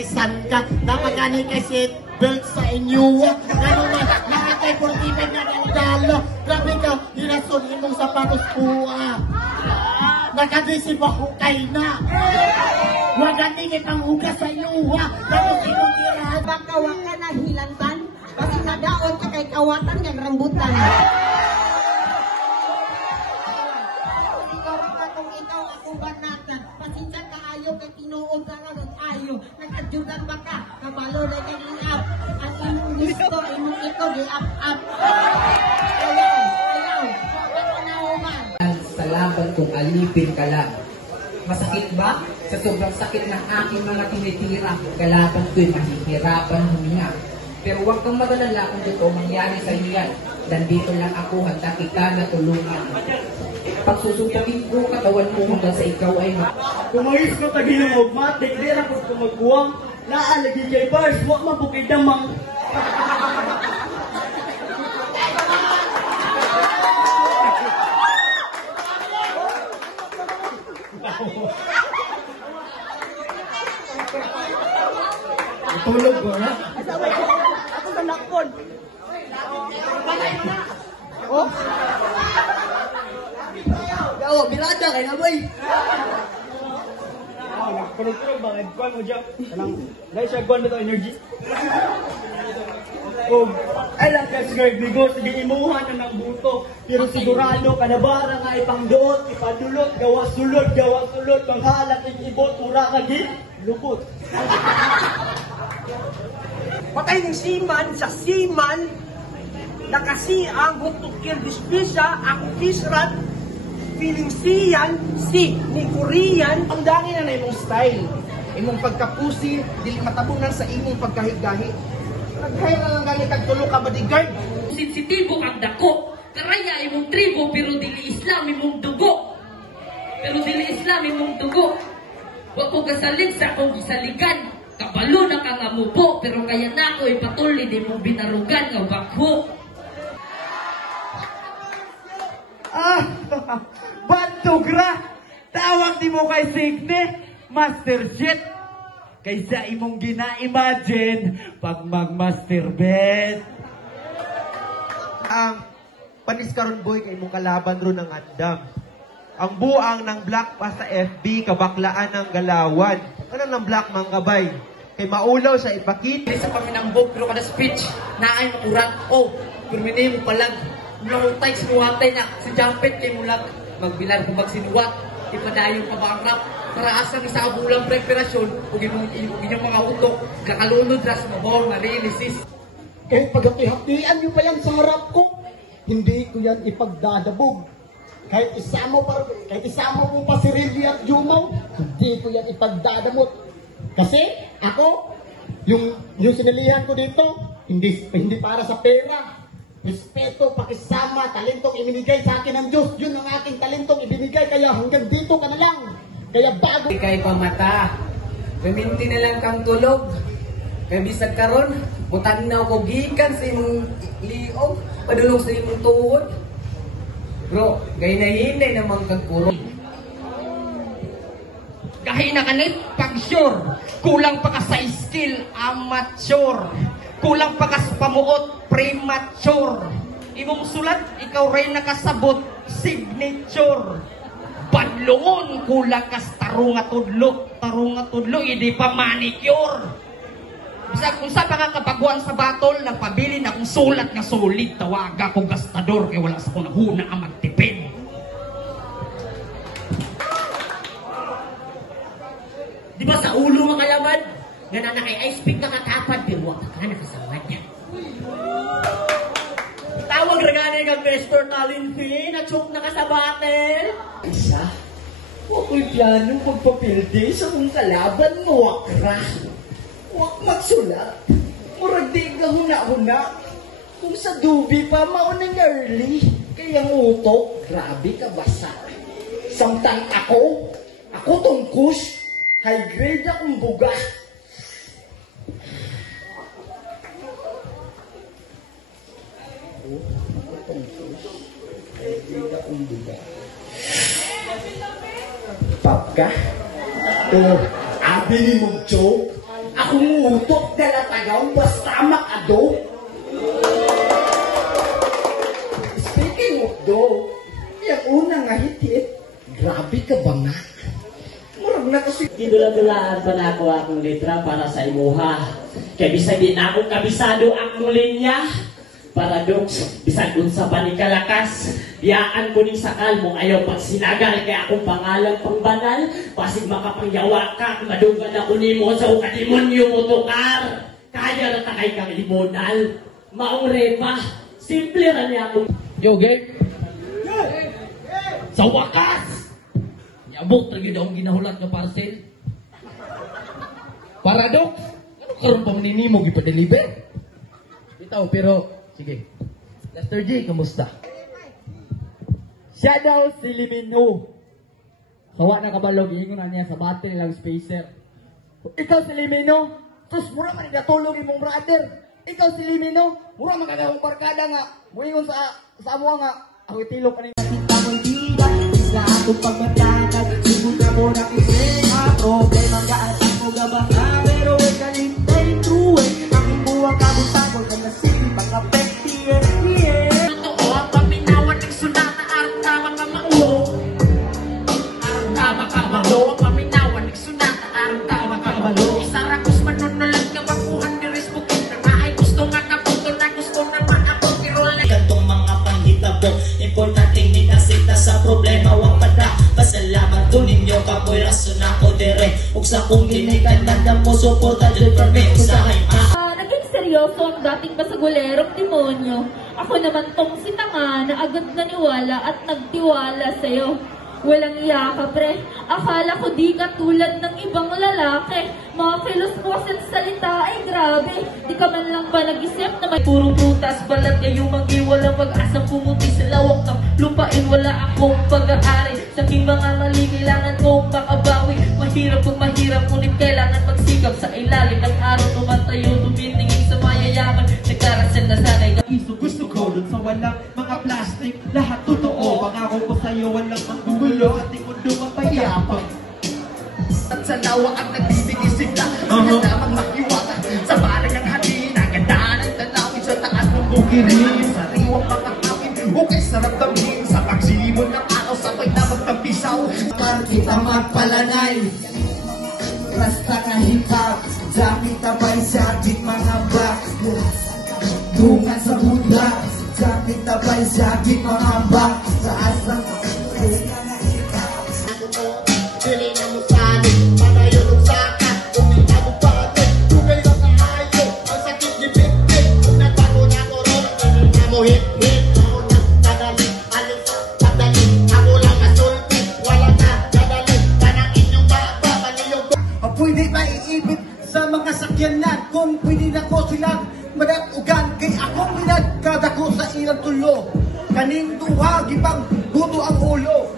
artisan ka. Dapat gani kay seat belt sa inyo. Ano na, nakatay for even na ng dala. Grabe ka, hirason imong sapatos puwa. Nakadisip ako kay na. Wagani kay panghugas sa inyo ha. Tapos imong tirahan. Baka waka na hilantan. Kasi nadaot ka kay kawatan kay rambutan. Ikaw ako banatan. Pasensya ka ayo kay tinuod ka na ron ayo. Nagkadyugan ba ka? Kabalo na kay i-up. Ang imong gusto, imong ito di-up-up. Ayaw. Ako na human. Sa laban kung alipin ka lang. Masakit ba? Sa sobrang sakit ng aking mga tinitira, kalaban ko'y mahihirapan huminga. Pero huwag kang mag-alala kung totoo mangyari sa iyo yan. Nandito lang ako, handa kita na tulungan. Pagsusuntakin ko katawan mo hanggang sa ikaw ay Kumais ko tagilong magmatik, di na ko magbuwang. Naalagi kay Bars, huwag mabukid damang. Tulog ko na. Ako sa lakon. Oh? Yawa, bilada kay na boy. Nagpulog-pulog ba? Nagkuhan mo dyan. Dahil siya kuhan na ito energy. Alam ka siguro, bigo, sige imuhan na ng buto. Pero sigurado, kanabara nga ipangdoot, ipadulot, gawa-sulot, manghalak, ikibot, mura ka gin, lupot. Patay ng seaman sa seaman na kasi ang butukil dispisa ang fisrat feeling siyan si ni Korean ang dangin na imong style. Imong pagkapusi, dili matabunan sa imong pagkahigahi. Naghay na lang gani kagtulo ka bodyguard. Sensitibo kang dako. Karaya imong tribo pero dili Islam imong dugo. Wa ko kasalig sa akong gisaligan. Kabalo na ka nga mupo, pero kaya na ako ipatuloy di mong binarugan nga bakho. Bantugra! Tawag di mo kay Signe, Master Jet. Kaysa imong gina-imagine pag mag-masturbate. Ang paniskaron boy kay imong kalaban ron ng andam. Ang buang ng black pa sa FB, kabaklaan ng galawan. Ano ng black mga kabay? Kay maulaw sa ipakit. Sa paminambog, pero kada speech, naay makurat. Oh, permini mo palag. Mulahutay, sinuwatay na. Si Jumpet kay mulag. Magbilar kung magsinuwat. Ipadayon pa ba ang rap? Para asang isa bulang preparasyon, kung inyong mga utok, kakalunod ras mabaw na realisis. Kahit pagkakihatian nyo pa yan sa harap ko, hindi ko yan ipagdadabog. Kahit isama mo pa si Rilly at Jumaw, hindi ko yan ipagdadamot. Kasi ako, yung sinilihan ko dito, hindi para sa pera. Respeto, pakisama, talentong ibinigay sa akin ng Diyos. Yun ang aking talentong ibinigay, kaya hanggang dito ka na lang. Kaya bago... Kay pamata, paminti na lang kang tulog. Kaya bisag karon, butang na ako gikan sa imong liog, padulong sa imong tuhod. Bro, gay-nahinay naman kagkurong. kahit na kanit pag-sure, kulang pa ka sa skill, amateur, kulang pa ka sa pamuot, premature. Imong sulat, ikaw rin nakasabot, signature. Banlungon, kulang ka sa tarunga-tudlo, hindi pa manicure. Bisag kung sa pakakabaguan sa batol, nagpabili na kung sulat nga solid, tawaga kong gastador, kaya wala sa kong huna ang magtipid. Di ba sa ulo mga kalaban, nga na kay ice pick nakatapad, pero wak ka nakasamad niya. Tawag regane kang Vestor Talinfi, na-choke na ka sa battle. Isa, ako'y plano magpapildi sa kong kalaban mo, wakra. Wak magsulat. Murag di ka huna-huna. Kung sa dubi pa, maunang early. Kaya ang utok, grabe ka basa. Samtang ako tong kush, high grade akong buga. Pop ka? O, abi ni mong joke? Ako utok dala tagaw basta makado. Speaking of do, yung unang nga hit, grabe ka ba nga? Murag na kasi Idula-dulaan pa na ako akong letra para sa imuha. Kaya bisag din ako kabisado akong linya. Paradox, bisag unsa pa ni kalakas. Biyaan ko ning sakal mong ayaw pag sinagal. Kaya akong pangalan pang banal. Pasig makapangyawa ka, madugan ako nimo sa ukadimonyo mo tukar. Kaya na takay kang limonal. Maong repa, simple na niya akong... Yo, game. Sa wakas! Yabok lagi daw ang ginahulat ng parcel. Paradox! Ano karoon pa maninimo gipa-deliver? Bitaw, pero... Sige. Lester J, kamusta? Siya daw si Limino. Kawa na kabalog, ingon na niya sa battery lang spacer. Ikaw si Limino? Sus, mura man natulog imong brother. Ikaw si Limino? Mura man kagawang barkada nga. Muingon sa amo nga. Ako itilok ka nila. Sa akong pagmatangad, subukan mo na kisema. Problema ka at ako gabaka, pero ikalintay truwe. Ang buwang kabutagol ka na sige, pagkapekti totoo ang paminawan ng sunata, arang tama ka maulo. Arang tama ka malo, ang paminawan ng sunata, arang tama ka malo. Isarakus manunulag ka bakuhan ni Risbukin na nga ay gusto nga kaputo na gusto naman ako pirole. Kantong mga panghitabo, importante minasita sa problema wang pada. Pasalamat ko ninyo kapoy rason ako dire. Ug sa kong ginikan tanda mo suporta dyan for me. Usahay Naging seryoso ang dating basagulerong demonyo. Ako naman tong si Tanga na agad naniwala at nagtiwala sa'yo. Walang iya ka, pre. Akala ko di ka tulad ng ibang lalaki. Mga kilos mo sa salita ay grabe. Di ka man lang ba nag-isip na may puro putas, balat ngayong magi, walang pag-asang pumuti sa lawak ng lupain. Wala akong pag-aari. Sa aking mga mali, kailangan kong makabawi. Mahirap kung mahirap, ngunit kailangan magsikap. Sa ilalim ng araw, tumatayo, tumitingin sa mayayaman. Nagkarasal na sanay na Gusto ko dun sa walang mga plastic. Lahat totoo, pangako ko sa'yo walang manggugulo. Ating mundo mapayapang. at sa lawa at nagbibigay sigla. Kaya lamang makiwata sa barang ng hatiin. Ang ganda ng tanawin sa taas ng bukirin. Sariwang mga awin, okay sarap damhin. Sa pagsilibon ng araw, sabay na magtampisaw. kita magpalanay. Rasta na hip-hop, dami tabay sa ating mga bak. Dungan sa Buddha, dami tabay sa ating mga bak. Sa asang Dili na mo sali, panayo ng saka. Kung di ka mo pati, tugay lang na ayo. Ang sakit ni Big-Big, kung nagbago na ko ron. Hindi mo hit-hit, ako na kadali. Alis sa kadali, ako lang masulti. Wala na kadali, kanang inyong baba, maniyong pwede ba iibig sa mga sakyanan? Kung pwede na ko silang madatugan, kay akong minagkada ko sa ilang tulo. Kaning duha, gibang buto ang ulo.